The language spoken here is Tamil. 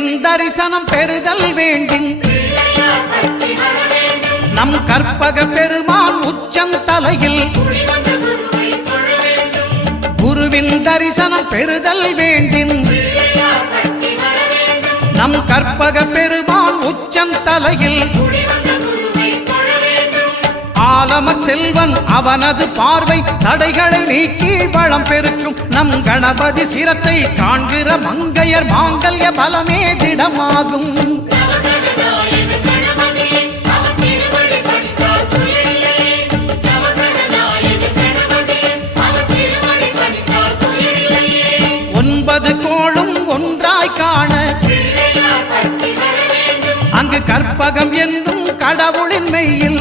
குருவின் தரிசனம் பெறுதல் வேண்டின் நம் கற்பக பெருமான் உச்சந்தலையில் குருவின் தரிசனம் பெறுதல் வேண்டின் நம் கற்பக பெருமான் உச்சந்தலையில் ஆலமர் செல்வன் அவனது பார்வை தடைகளை நீக்கி வளம் பெருக்கும் நம் கணபதி சிரத்தை காண்கிற மங்கையர் மாங்கல்ய பலமே திடமாகும் ஒன்பது கோளும் ஒன்றாய் காண அங்கு கற்பகம் என்னும் கடவுளின் மெய்யில்